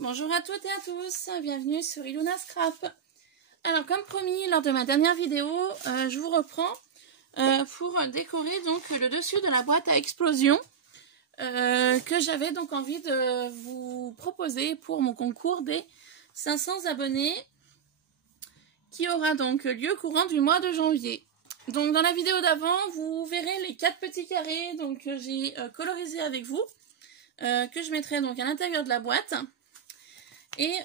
Bonjour à toutes et à tous, bienvenue sur Iluna Scrap. Alors comme promis lors de ma dernière vidéo, je vous reprends pour décorer donc le dessus de la boîte à explosion que j'avais donc envie de vous proposer pour mon concours des 500 abonnés qui aura donc lieu courant du mois de janvier. Donc dans la vidéo d'avant, vous verrez les 4 petits carrés donc que j'ai colorisés avec vous, que je mettrai donc à l'intérieur de la boîte. Et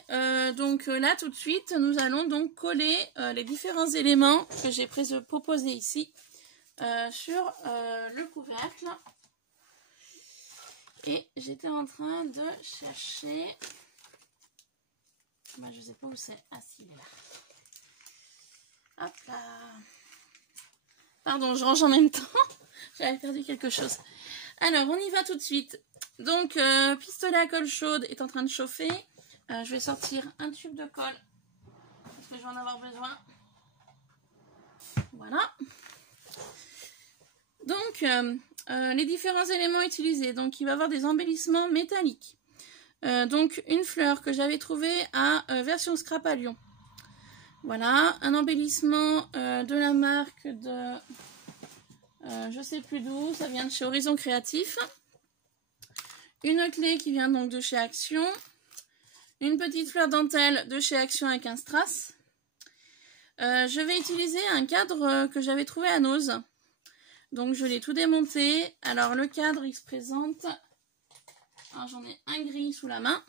donc là tout de suite nous allons donc coller les différents éléments que j'ai proposés ici sur le couvercle. Et j'étais en train de chercher, je sais pas où c'est, ah si, il est là. Hop là, pardon, je range en même temps, j'avais perdu quelque chose. Alors on y va tout de suite. Donc pistolet à colle chaude est en train de chauffer. Je vais sortir un tube de colle parce que je vais en avoir besoin. Voilà. Donc, les différents éléments utilisés. Donc, il va y avoir des embellissements métalliques. Donc, une fleur que j'avais trouvée à version scrap à Lyon. Voilà. Un embellissement de la marque de... je sais plus d'où. Ça vient de chez Horizon Créatif. Une clé qui vient donc de chez Action. Une petite fleur dentelle de chez Action avec un strass. Je vais utiliser un cadre que j'avais trouvé à Nose. Donc je l'ai tout démonté. Alors le cadre il se présente. Alors j'en ai un gris sous la main.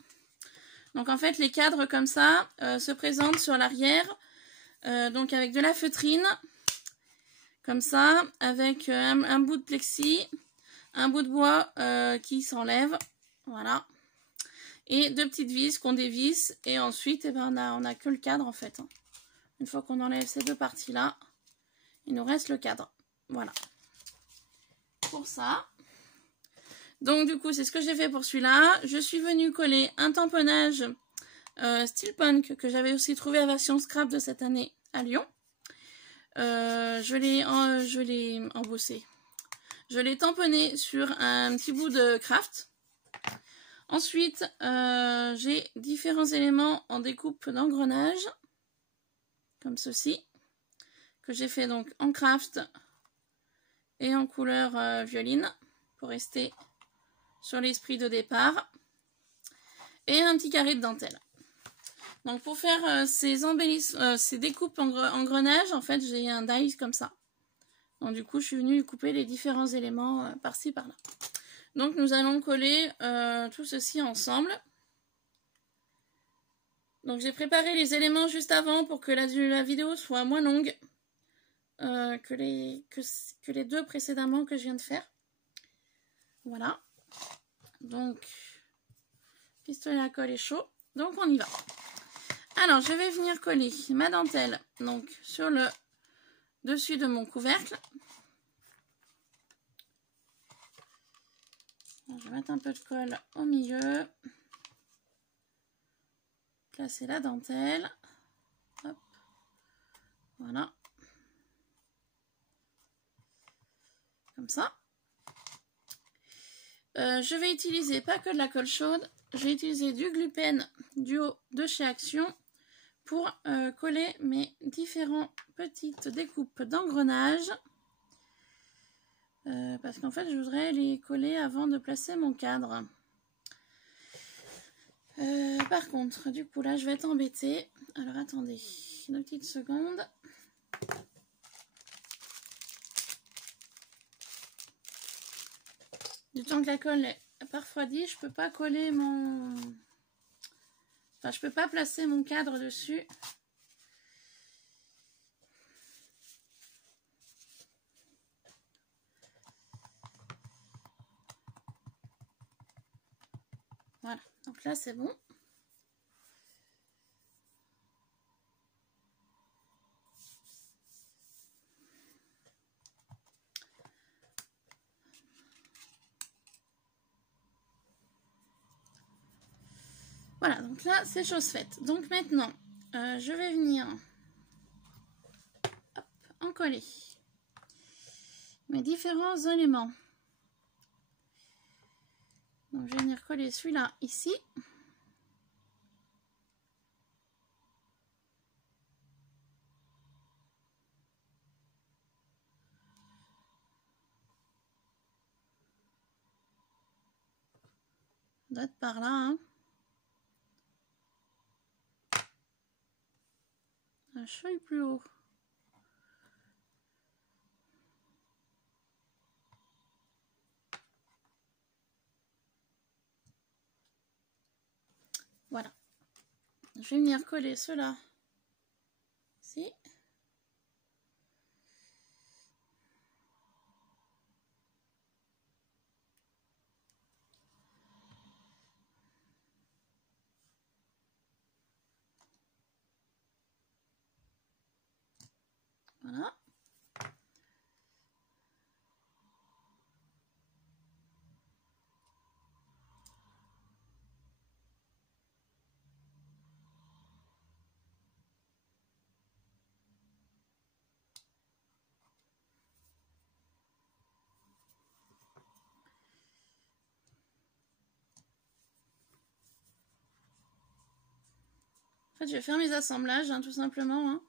Donc en fait les cadres comme ça se présentent sur l'arrière. Donc avec de la feutrine. Comme ça. Avec un bout de plexi. Un bout de bois qui s'enlève. Voilà. Et 2 petites vis qu'on dévisse. Et ensuite, eh ben, on a que le cadre en fait. Une fois qu'on enlève ces 2 parties-là, il nous reste le cadre. Voilà. Pour ça. Donc du coup, c'est ce que j'ai fait pour celui-là. Je suis venue coller un tamponnage Steel Punk que j'avais aussi trouvé à version scrap de cette année à Lyon. Je l'ai embossé. Je l'ai tamponné sur un petit bout de craft. Ensuite, j'ai différents éléments en découpe d'engrenage, comme ceci, que j'ai fait donc en craft et en couleur violine, pour rester sur l'esprit de départ, et un petit carré de dentelle. Donc pour faire ces découpes engrenage, en fait j'ai un die comme ça. Donc du coup je suis venue couper les différents éléments par-ci par-là. Donc nous allons coller tout ceci ensemble. Donc j'ai préparé les éléments juste avant pour que la vidéo soit moins longue que les 2 précédemment que je viens de faire. Voilà. Donc pistolet à colle est chaud. Donc on y va. Alors je vais venir coller ma dentelle donc sur le dessus de mon couvercle. Je vais mettre un peu de colle au milieu. Placer la dentelle. Hop. Voilà. Comme ça. Je vais utiliser pas que de la colle chaude. Je vais utiliser du Glupen Duo de chez Action pour coller mes différentes petites découpes d'engrenage. Parce qu'en fait je voudrais les coller avant de placer mon cadre. Par contre du coup là je vais être embêtée. Alors attendez une petite seconde. Du temps que la colle est refroidie, je peux pas coller mon... Enfin je peux pas placer mon cadre dessus. Voilà, donc là c'est bon. Voilà, donc là c'est chose faite. Donc maintenant, je vais venir en coller mes différents éléments. Donc je vais venir coller celui-là ici. doit être par là. Hein. Un cheveu plus haut. Voilà. Je vais venir coller cela. Si. Voilà. En fait, je vais faire mes assemblages, hein, tout simplement. Hein.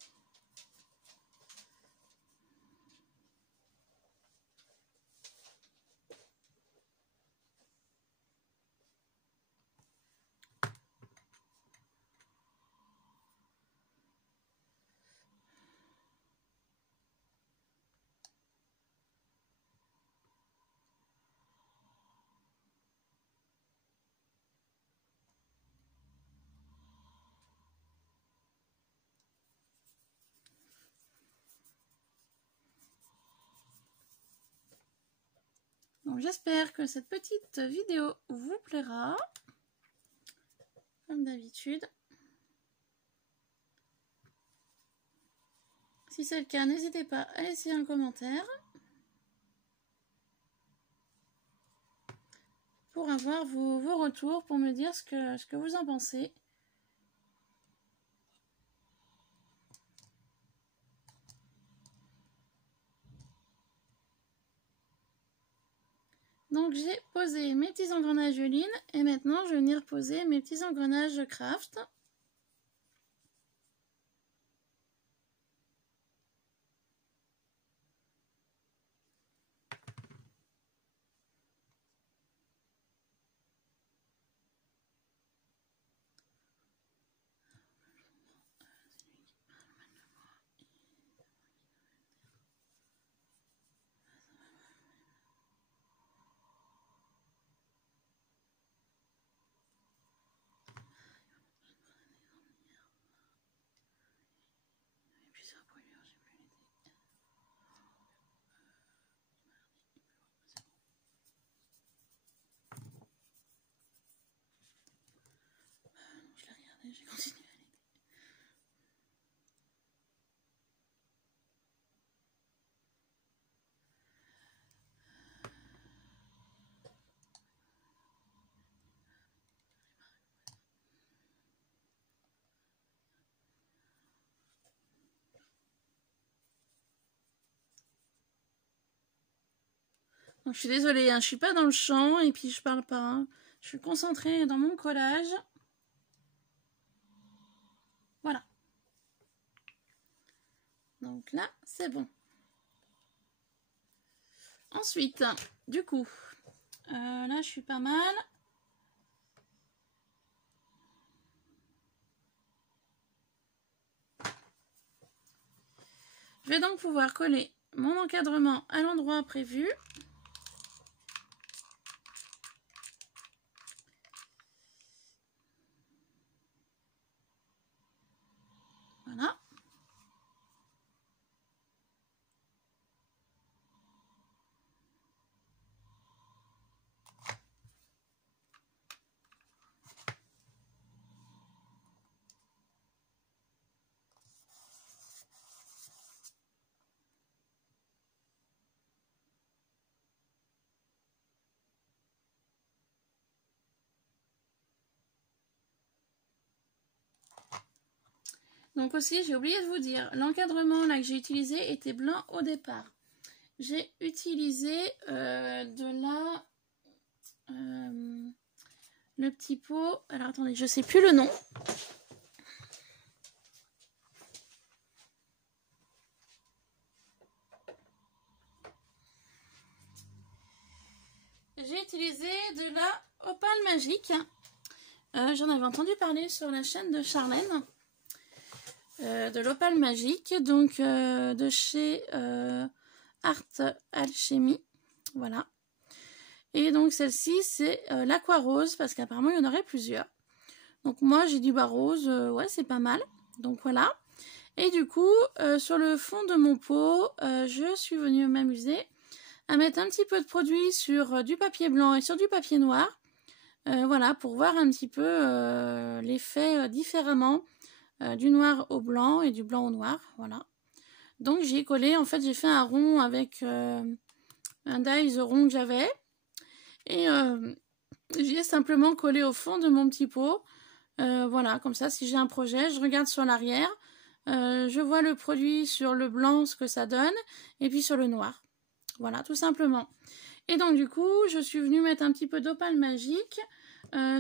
Donc j'espère que cette petite vidéo vous plaira. Comme d'habitude. Si c'est le cas, n'hésitez pas à laisser un commentaire. Pour avoir vos retours, pour me dire ce que vous en pensez. Donc j'ai posé mes petits engrenages Uline et maintenant je vais venir poser mes petits engrenages Craft. Je l'ai regardé, j'ai continué à l'aider. Donc, je suis désolée, hein, je suis pas dans le champ et puis je parle pas. Hein. Je suis concentrée dans mon collage. Voilà. Donc là, c'est bon. Ensuite, du coup, là, je suis pas mal. Je vais donc pouvoir coller mon encadrement à l'endroit prévu. Voilà. Donc aussi, j'ai oublié de vous dire, l'encadrement là que j'ai utilisé était blanc au départ. J'ai utilisé de la... le petit pot... Alors attendez, je sais plus le nom. J'ai utilisé de la Opale magique. J'en avais entendu parler sur la chaîne de Charlène. De l'opale magique, donc de chez Art Alchemy. Voilà. Et donc celle-ci, c'est l'Aqua-Rose, parce qu'apparemment il y en aurait plusieurs. Donc moi j'ai dit bah rose, ouais c'est pas mal. Donc voilà. Et du coup, sur le fond de mon pot, je suis venue m'amuser à mettre un petit peu de produit sur du papier blanc et sur du papier noir. Voilà, pour voir un petit peu l'effet différemment du noir au blanc et du blanc au noir. Voilà. Donc j'ai collé, en fait j'ai fait un rond avec un dies rond que j'avais. Et j'y ai simplement collé au fond de mon petit pot. Voilà, comme ça, si j'ai un projet, je regarde sur l'arrière. Je vois le produit sur le blanc, ce que ça donne. Et puis sur le noir. Voilà, tout simplement. Et donc du coup, je suis venue mettre un petit peu d'opale magique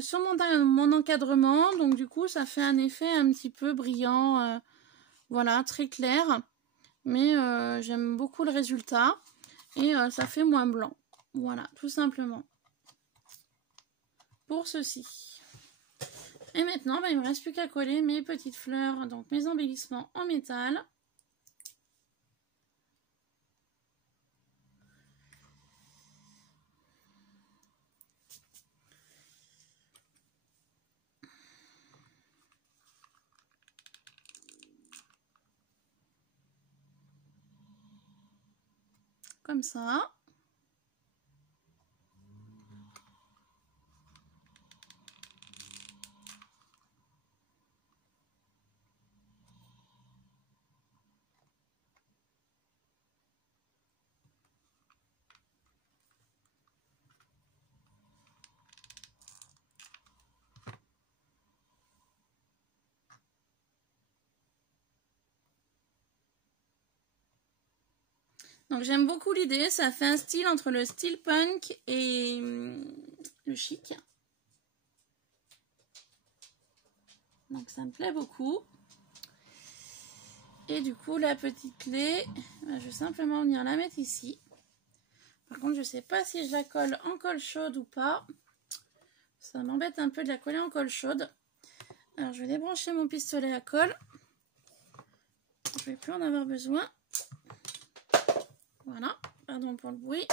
sur mon encadrement. Donc du coup, ça fait un effet un petit peu brillant. Voilà, très clair. Mais j'aime beaucoup le résultat. Et ça fait moins blanc. Voilà, tout simplement. Pour ceci. Et maintenant, il ne me reste plus qu'à coller mes petites fleurs, donc mes embellissements en métal. Comme ça. Donc j'aime beaucoup l'idée, ça fait un style entre le style punk et le chic. Donc ça me plaît beaucoup. Et du coup la petite clé, je vais simplement venir la mettre ici. Par contre je ne sais pas si je la colle en colle chaude ou pas. Ça m'embête un peu de la coller en colle chaude. Alors je vais débrancher mon pistolet à colle. Je ne vais plus en avoir besoin. Voilà, pardon pour le bruit.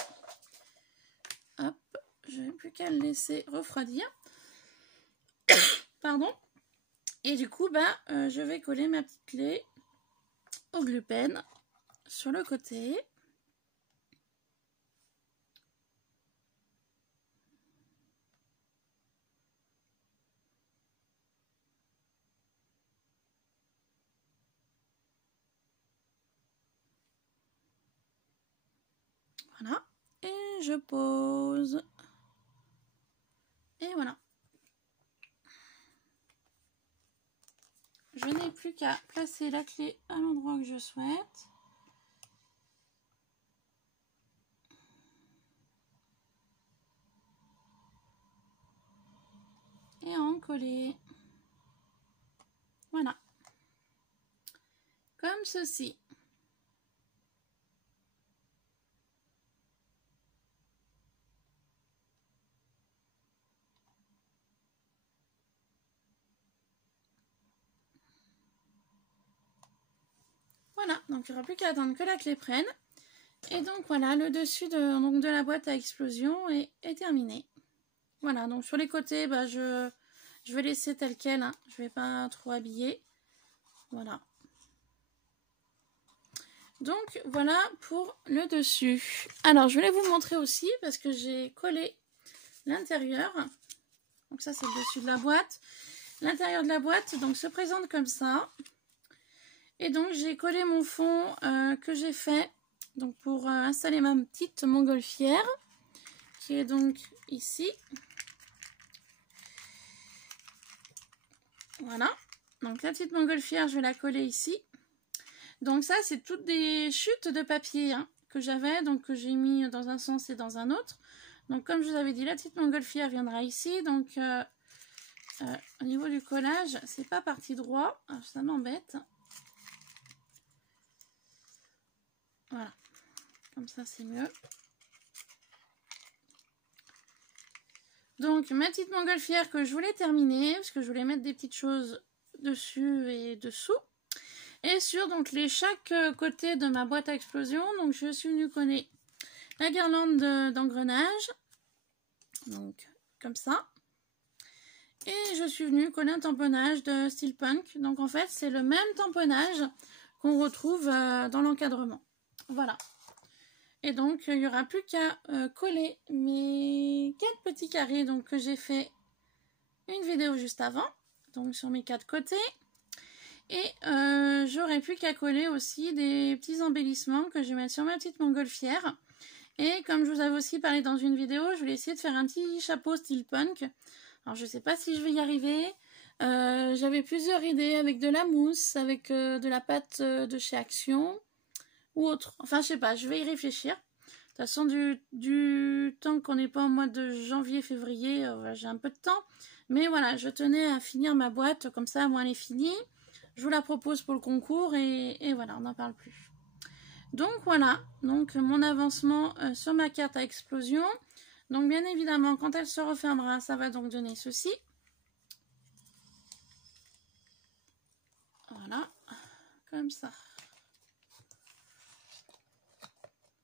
Hop, je n'ai plus qu'à le laisser refroidir. Pardon. Et du coup, je vais coller ma petite clé au glue pen sur le côté. Voilà. Et je pose. Et voilà. Je n'ai plus qu'à placer la clé à l'endroit que je souhaite. Et en coller. Voilà. Comme ceci. Voilà, donc il n'y aura plus qu'à attendre que la clé prenne. Et donc voilà, le dessus de la boîte à explosion est terminé. Voilà, donc sur les côtés, je vais laisser tel quel, hein. Je ne vais pas trop habiller. Voilà. Donc voilà pour le dessus. Alors je voulais vous montrer aussi parce que j'ai collé l'intérieur. Donc ça c'est le dessus de la boîte. L'intérieur de la boîte donc se présente comme ça. Et donc j'ai collé mon fond que j'ai fait donc pour installer ma petite montgolfière qui est donc ici. Voilà. Donc la petite montgolfière je vais la coller ici. Donc ça c'est toutes des chutes de papier hein, que j'avais donc que j'ai mis dans un sens et dans un autre. Donc comme je vous avais dit la petite montgolfière viendra ici donc au niveau du collage c'est pas parti droit. Alors, ça m'embête. Voilà, comme ça c'est mieux. Donc ma petite montgolfière que je voulais terminer, parce que je voulais mettre des petites choses dessus et dessous. Et sur donc chaque côté de ma boîte à explosion, donc je suis venue coller la guirlande d'engrenage, donc comme ça. Et je suis venue coller un tamponnage de style punk. Donc en fait c'est le même tamponnage qu'on retrouve dans l'encadrement. Voilà. Et donc il n'y aura plus qu'à coller mes 4 petits carrés donc, que j'ai fait une vidéo juste avant. Donc sur mes 4 côtés. Et j'aurais plus qu'à coller aussi des petits embellissements que je vais mettre sur ma petite montgolfière. Et comme je vous avais aussi parlé dans une vidéo, je voulais essayer de faire un petit chapeau style punk. Alors je sais pas si je vais y arriver. J'avais plusieurs idées avec de la mousse, avec de la pâte de chez Action ou autre. Enfin je sais pas, je vais y réfléchir. De toute façon du temps qu'on n'est pas au mois de janvier-février, j'ai un peu de temps. Mais voilà, je tenais à finir ma boîte, comme ça moi elle est finie. Je vous la propose pour le concours et voilà, on n'en parle plus. Donc voilà, donc mon avancement sur ma carte à explosion. Donc bien évidemment, quand elle se refermera, ça va donc donner ceci. Voilà, comme ça.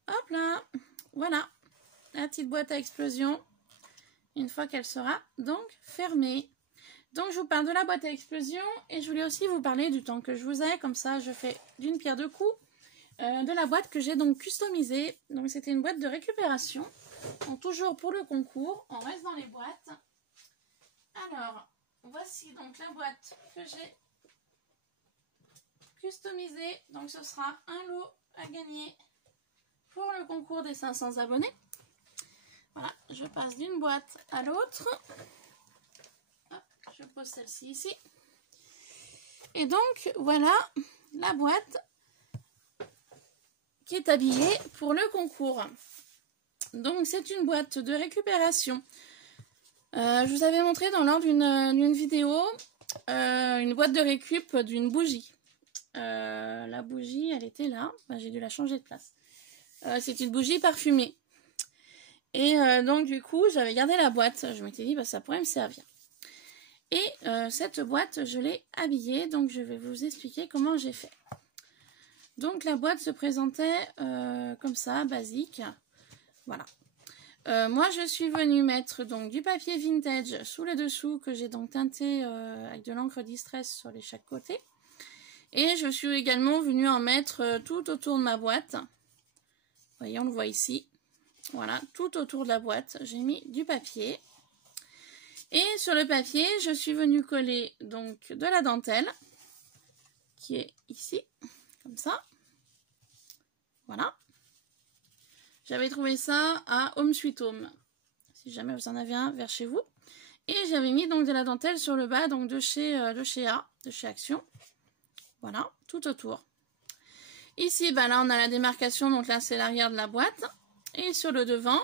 Hop là, voilà, la petite boîte à explosion, une fois qu'elle sera donc fermée. Donc je vous parle de la boîte à explosion et je voulais aussi vous parler du temps que je vous ai, comme ça je fais d'une pierre deux coups, de la boîte que j'ai donc customisée. Donc c'était une boîte de récupération, donc toujours pour le concours, on reste dans les boîtes. Alors voici donc la boîte que j'ai customisée, donc ce sera un lot à gagner pour le concours des 500 abonnés. Voilà, je passe d'une boîte à l'autre. Je pose celle-ci ici. Et donc, voilà la boîte qui est habillée pour le concours. Donc, c'est une boîte de récupération. Je vous avais montré lors d'une vidéo une boîte de récup d'une bougie. La bougie, elle était là. J'ai dû la changer de place. C'est une bougie parfumée. Et donc, du coup, j'avais gardé la boîte. Je m'étais dit, ça pourrait me servir. Et cette boîte, je l'ai habillée, donc je vais vous expliquer comment j'ai fait. Donc la boîte se présentait comme ça, basique. Voilà. Moi, je suis venue mettre donc du papier vintage sous le dessous que j'ai donc teinté avec de l'encre distress sur les chaque côté. Et je suis également venue en mettre tout autour de ma boîte. Vous voyez, on le voit ici. Voilà, tout autour de la boîte, j'ai mis du papier. Et sur le papier, je suis venue coller donc de la dentelle qui est ici, comme ça. Voilà. J'avais trouvé ça à Home Sweet Home, si jamais vous en avez un vers chez vous. Et j'avais mis donc de la dentelle sur le bas, donc de chez Action. Voilà, tout autour. Ici, là on a la démarcation, donc là c'est l'arrière de la boîte. Et sur le devant,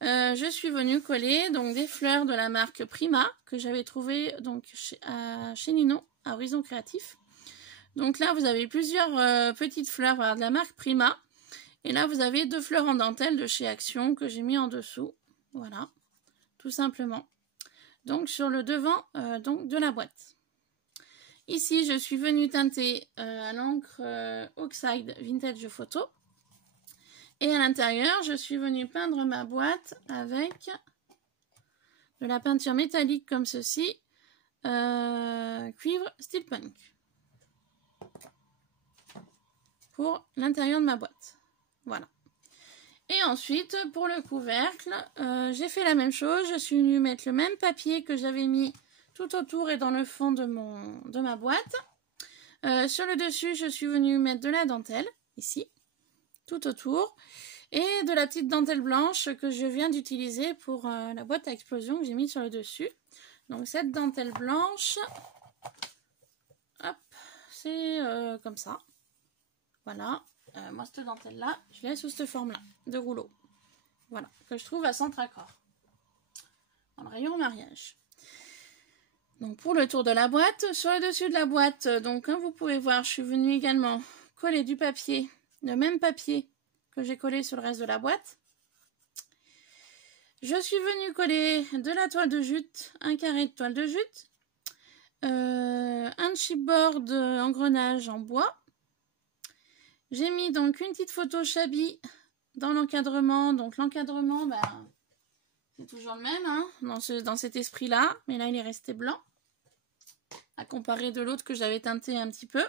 je suis venue coller donc des fleurs de la marque Prima que j'avais trouvé donc chez Nino à Horizon Créatif. Donc là vous avez plusieurs petites fleurs de la marque Prima et là vous avez 2 fleurs en dentelle de chez Action que j'ai mis en dessous. Voilà, tout simplement. Donc sur le devant donc de la boîte. Ici je suis venue teinter à l'encre Oxide Vintage Photo. Et à l'intérieur, je suis venue peindre ma boîte avec de la peinture métallique comme ceci, cuivre style punk. Pour l'intérieur de ma boîte. Voilà. Et ensuite, pour le couvercle, j'ai fait la même chose. Je suis venue mettre le même papier que j'avais mis tout autour et dans le fond de ma boîte. Sur le dessus, je suis venue mettre de la dentelle, ici. Tout autour et de la petite dentelle blanche que je viens d'utiliser pour la boîte à explosion que j'ai mis sur le dessus. Donc cette dentelle blanche, hop, c'est comme ça. Voilà, moi cette dentelle là, je l'ai sous cette forme là, de rouleau. Voilà, que je trouve à centre accord. Dans le rayon mariage. Donc pour le tour de la boîte, sur le dessus de la boîte, donc comme vous pouvez voir, je suis venue également coller du papier. Le même papier que j'ai collé sur le reste de la boîte. Je suis venue coller de la toile de jute, un carré de toile de jute, un chipboard engrenage en bois. J'ai mis donc une petite photo Shabby dans l'encadrement. Donc l'encadrement, bah, c'est toujours le même hein, dans cet esprit-là. Mais là, il est resté blanc. À comparer de l'autre que j'avais teinté un petit peu.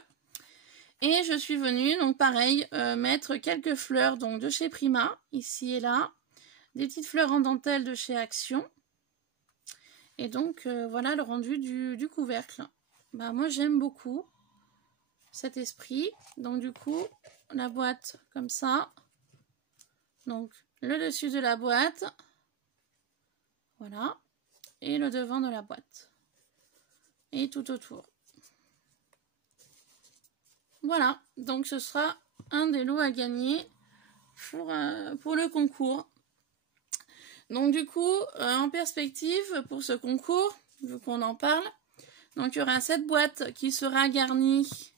Et je suis venue, donc pareil, mettre quelques fleurs donc, de chez Prima, ici et là. Des petites fleurs en dentelle de chez Action. Et donc, voilà le rendu du couvercle. Bah, moi, j'aime beaucoup cet esprit. Donc, du coup, la boîte comme ça. Donc, le dessus de la boîte. Voilà. Et le devant de la boîte. Et tout autour. Voilà. Donc, ce sera un des lots à gagner pour le concours. Donc, du coup, en perspective, pour ce concours, vu qu'on en parle, donc il y aura cette boîte qui sera garnie.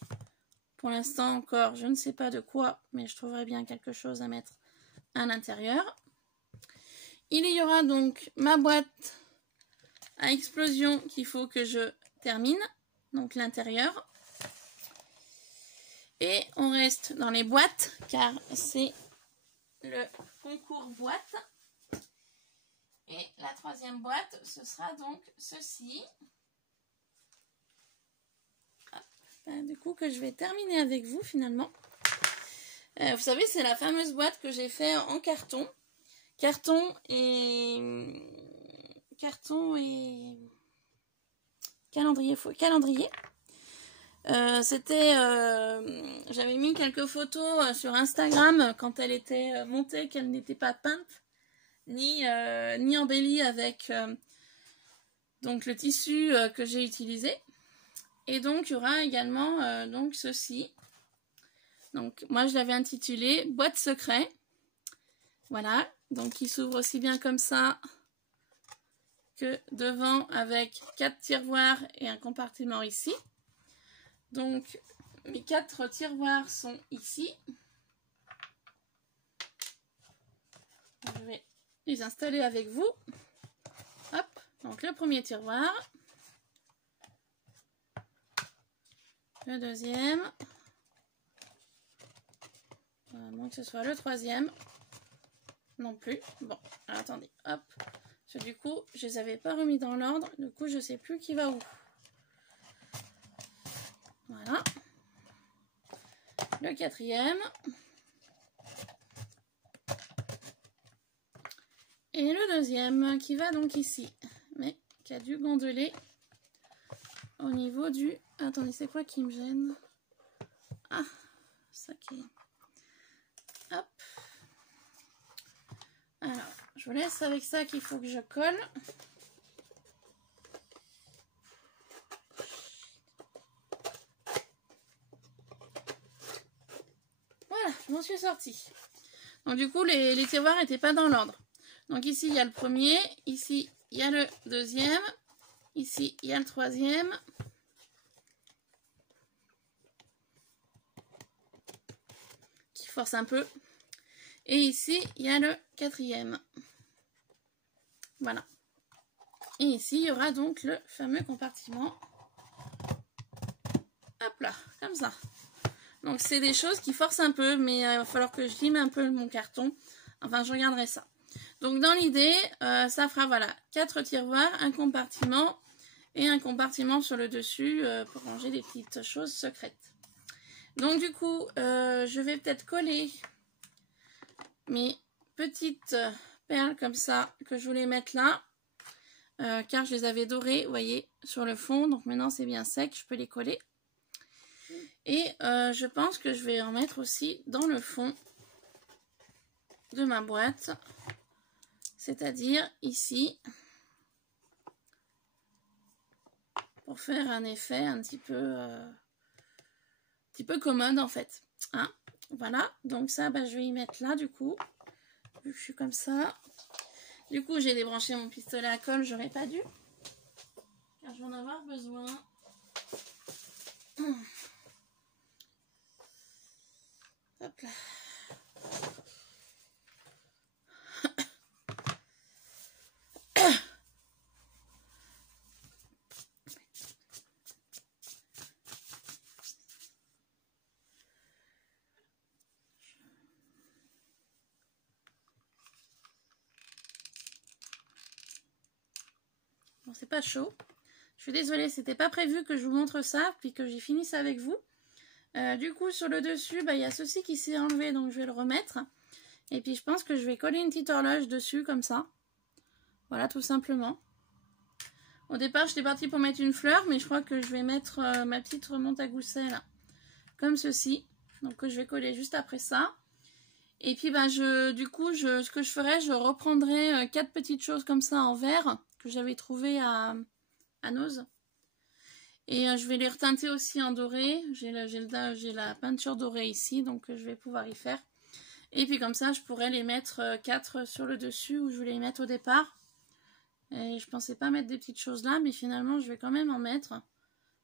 Pour l'instant encore, je ne sais pas de quoi, mais je trouverai bien quelque chose à mettre à l'intérieur. Il y aura donc ma boîte à explosion qu'il faut que je termine, donc l'intérieur. Et on reste dans les boîtes, car c'est le concours boîte. Et la troisième boîte, ce sera donc ceci. Du coup, que je vais terminer avec vous finalement. Vous savez, c'est la fameuse boîte que j'ai fait en carton. Carton et calendrier. J'avais mis quelques photos sur Instagram quand elle était montée, qu'elle n'était pas peinte ni embellie avec donc le tissu que j'ai utilisé. Et donc il y aura également donc ceci. Donc moi je l'avais intitulé boîte secret. Voilà, donc il s'ouvre aussi bien comme ça que devant avec 4 tiroirs et un compartiment ici. Donc mes 4 tiroirs sont ici. Je vais les installer avec vous. Hop, donc le premier tiroir. Le deuxième. À moins que ce soit le troisième. Non plus. Bon, alors attendez. Hop. Parce que du coup, je les avais pas remis dans l'ordre. Du coup, je sais plus qui va où. Voilà. Le quatrième. Et le deuxième qui va donc ici. Mais qui a dû gondoler au niveau du... Attendez, c'est quoi qui me gêne? Ah, ça qui est... Hop. Alors, je vous laisse avec ça qu'il faut que je colle. Voilà, je m'en suis sortie. Donc du coup, les tiroirs n'étaient pas dans l'ordre. Donc ici, il y a le premier. Ici, il y a le deuxième. Ici, il y a le troisième. Qui force un peu. Et ici, il y a le quatrième. Voilà. Et ici, il y aura donc le fameux compartiment. Hop là, comme ça. Donc, c'est des choses qui forcent un peu, mais il va falloir que je lime un peu mon carton. Enfin, je regarderai ça. Donc, dans l'idée, ça fera, voilà, 4 tiroirs, un compartiment et un compartiment sur le dessus pour ranger des petites choses secrètes. Donc, du coup, je vais peut-être coller mes petites perles comme ça que je voulais mettre là. Car je les avais dorées, vous voyez, sur le fond. Donc, maintenant, c'est bien sec, je peux les coller. Et je pense que je vais en mettre aussi dans le fond de ma boîte. C'est-à-dire ici. Pour faire un effet un petit peu commode en fait. Hein, voilà. Donc ça, bah, je vais y mettre là du coup. Vu que je suis comme ça. Du coup, j'ai débranché mon pistolet à colle. J'aurais pas dû. Car je vais en avoir besoin. Hop là. Bon, c'est pas chaud. Je suis désolée, c'était pas prévu que je vous montre ça, puis que j'y finisse avec vous. Du coup, sur le dessus, bah, y a ceci qui s'est enlevé, donc je vais le remettre. Et puis, je pense que je vais coller une petite horloge dessus, comme ça. Voilà, tout simplement. Au départ, j'étais partie pour mettre une fleur, mais je crois que je vais mettre ma petite remonte à gousset, là. Comme ceci. Donc, je vais coller juste après ça. Et puis, bah, du coup, ce que je ferai, je reprendrai 4 petites choses comme ça en verre, que j'avais trouvé à Nose. Et je vais les reteinter aussi en doré. J'ai la peinture dorée ici, donc je vais pouvoir y faire. Et puis comme ça, je pourrais les mettre 4 sur le dessus où je voulais les mettre au départ. Et je pensais pas mettre des petites choses là, mais finalement, je vais quand même en mettre.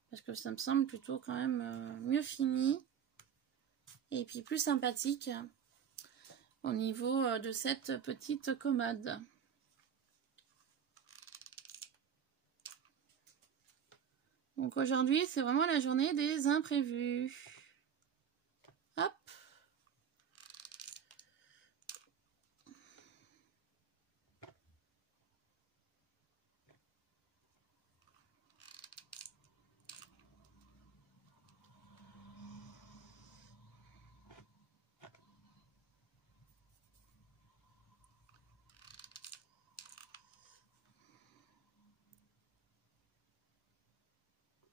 Parce que ça me semble plutôt quand même mieux fini. Et puis plus sympathique au niveau de cette petite commode. Donc aujourd'hui, c'est vraiment la journée des imprévus. Hop.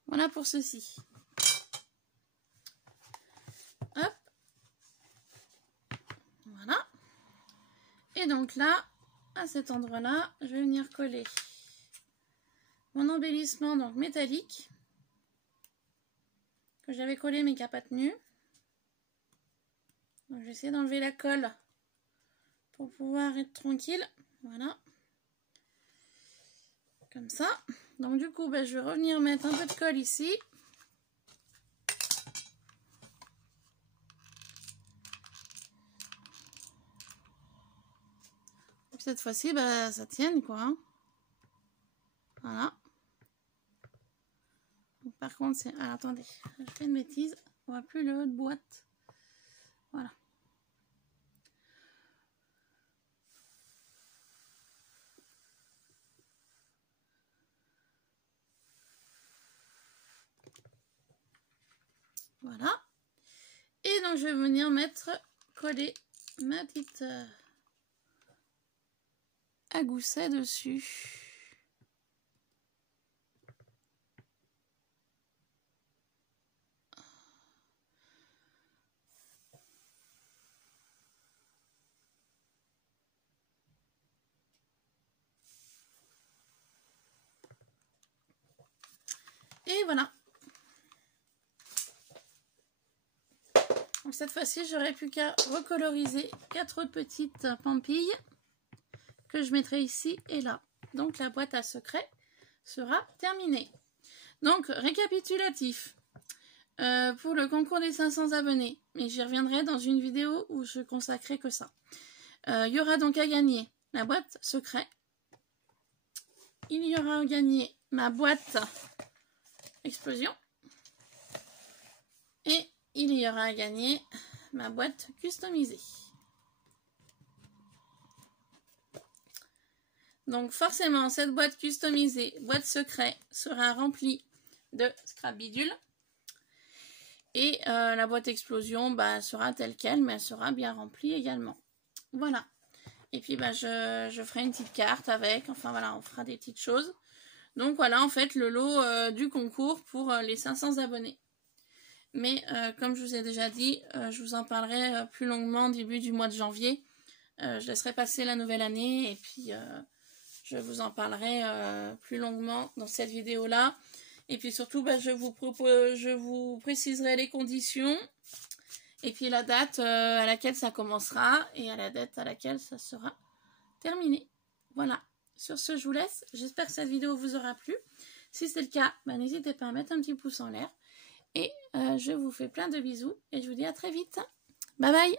Voilà pour ceci. Hop. Voilà. Et donc là, à cet endroit-là, je vais venir coller mon embellissement donc métallique que j'avais collé mais qui n'a pas tenu. Donc je vais essayer d'enlever la colle pour pouvoir être tranquille. Voilà. Comme ça. Donc du coup, je vais revenir mettre un peu de colle ici. Pour que cette fois-ci, ça tienne quoi. Hein. Voilà. Donc, par contre, c'est... Alors, attendez, je fais une bêtise. On voit plus le haut de boîte. Voilà. Voilà. Et donc, je vais venir coller ma petite à gousset dessus. Et voilà. Donc cette fois-ci, j'aurais plus qu'à recoloriser 4 petites pampilles que je mettrai ici et là. Donc la boîte à secrets sera terminée. Donc récapitulatif pour le concours des 500 abonnés. Mais j'y reviendrai dans une vidéo où je consacrerai que ça. Il y aura donc à gagner la boîte secret. Il y aura à gagner ma boîte explosion. Et il y aura à gagner ma boîte customisée. Donc forcément, cette boîte customisée, boîte secret, sera remplie de scrap bidule. Et la boîte explosion sera telle qu'elle, mais elle sera bien remplie également. Voilà. Et puis je ferai une petite carte avec, enfin voilà, on fera des petites choses. Donc voilà en fait le lot du concours pour les 500 abonnés. Mais comme je vous ai déjà dit, je vous en parlerai plus longuement début du mois de janvier. Je laisserai passer la nouvelle année et puis je vous en parlerai plus longuement dans cette vidéo-là. Et puis surtout, je vous préciserai les conditions et puis la date à laquelle ça commencera et à la date à laquelle ça sera terminé. Voilà. Sur ce, je vous laisse. J'espère que cette vidéo vous aura plu. Si c'est le cas, n'hésitez pas à mettre un petit pouce en l'air. Et je vous fais plein de bisous et je vous dis à très vite. Bye bye!